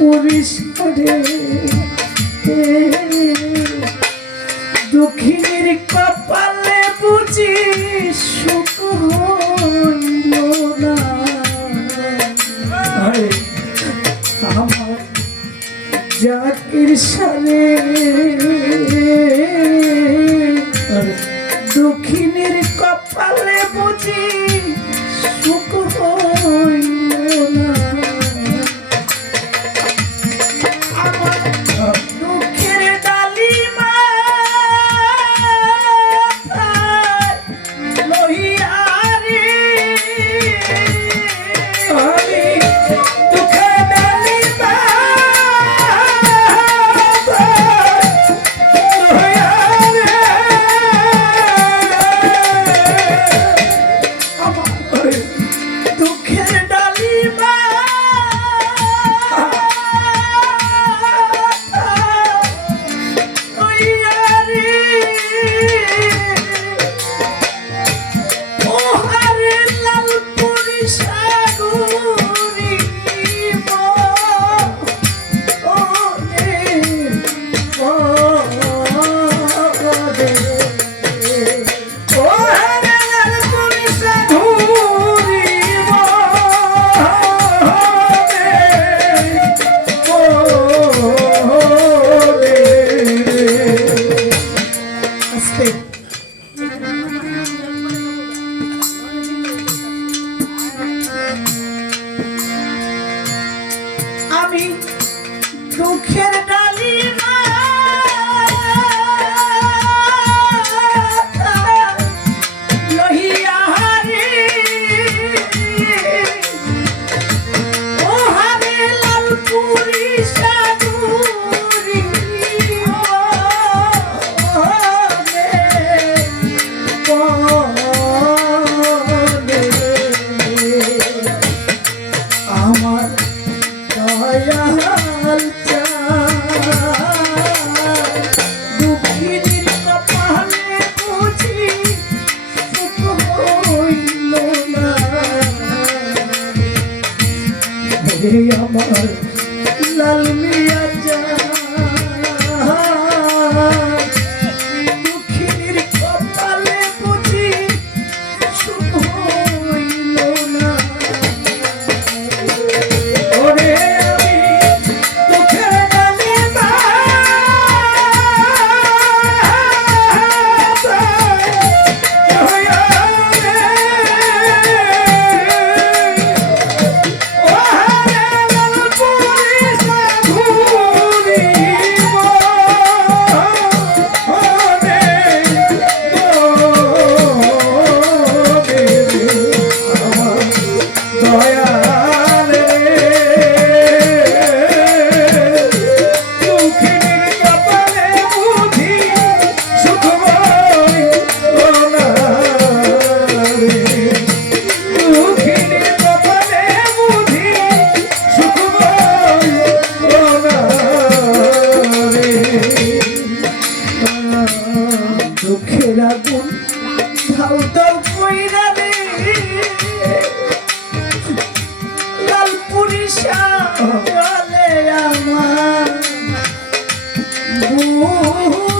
পরিসরে দক্ষিণের কপালে বুঝি সুখ না। আমার জাকির সারে দক্ষিণের কপালে বুঝি সুখ না। বন্ধু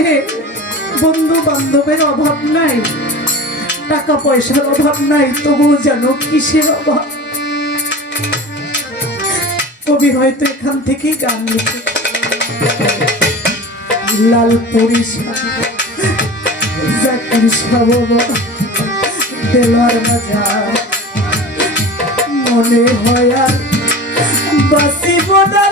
কাছে বন্ধু বান্ধবের অভাব নাই টাকা পয়সার অভাব নাই তবু যেন কিসের অভাব? কবি হয়তো এখান থেকেই গান লিখে লাল পরিষ্কার মনে হয় আর বাসিব না।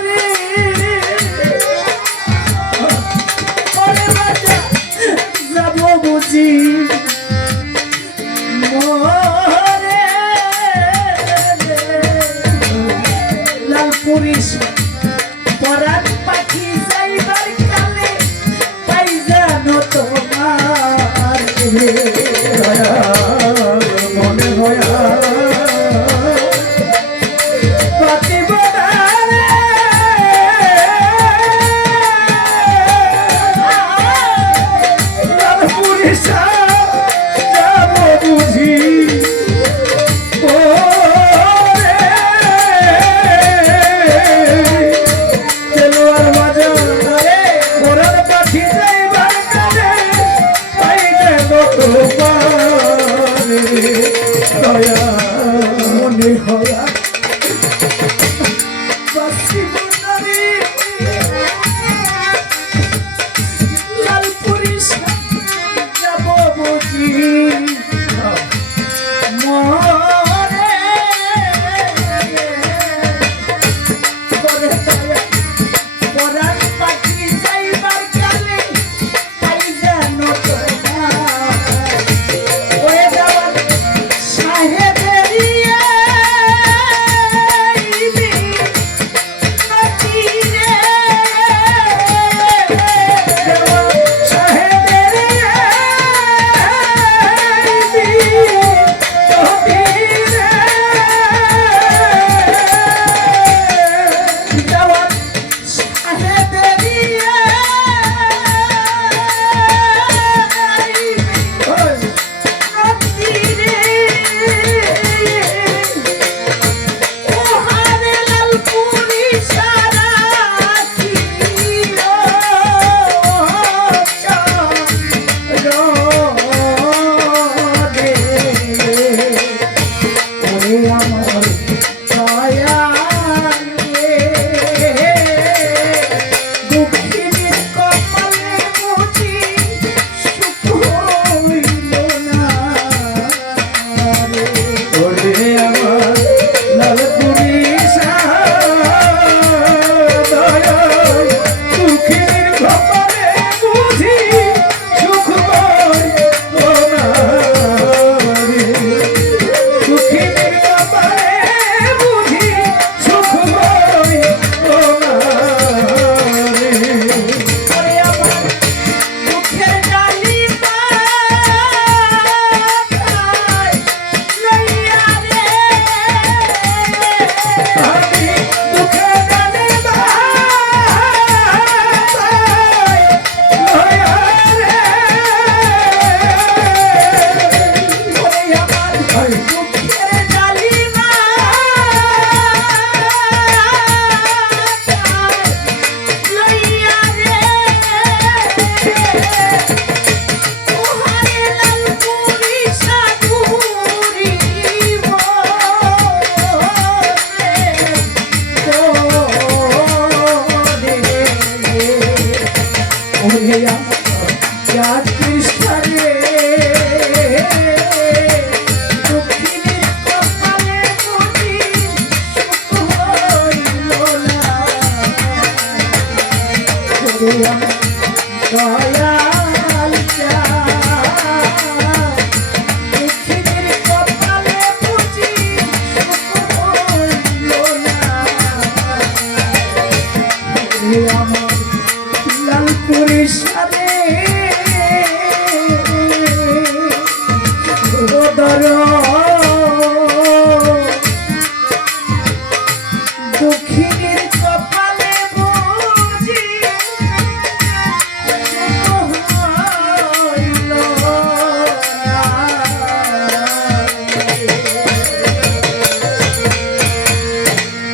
It's time. 你要。